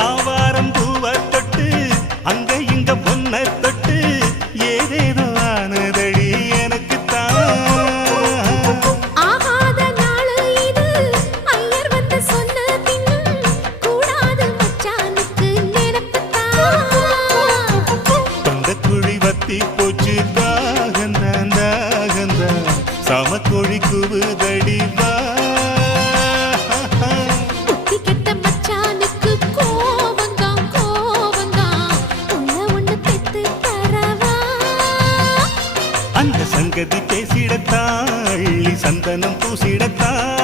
ஆவாரம் பூவை தொட்டு அங்க இங்க பொன்ன தொட்டு ஏதேதோ ஆனதடி எனக்குத்தான். ஆகாத நாள் இது ஐயர் வந்து சொன்ன பின்னும் கூடாது மச்சானுக்கு நினைப்புத்தான். தொண்டக்குழி வத்தி போச்சு தாகந்தான் தாகந்தான் சமக்கொழி குவுதடி வா. புத்தி கெட்ட மச்சானுக்கு கோவந்தான் கோவந்தான் ஒண்ணு பெத்து தரவா. அந்த சங்கதி பேசிடத்தான் அள்ளி சந்தனம் பூசிடத்தான்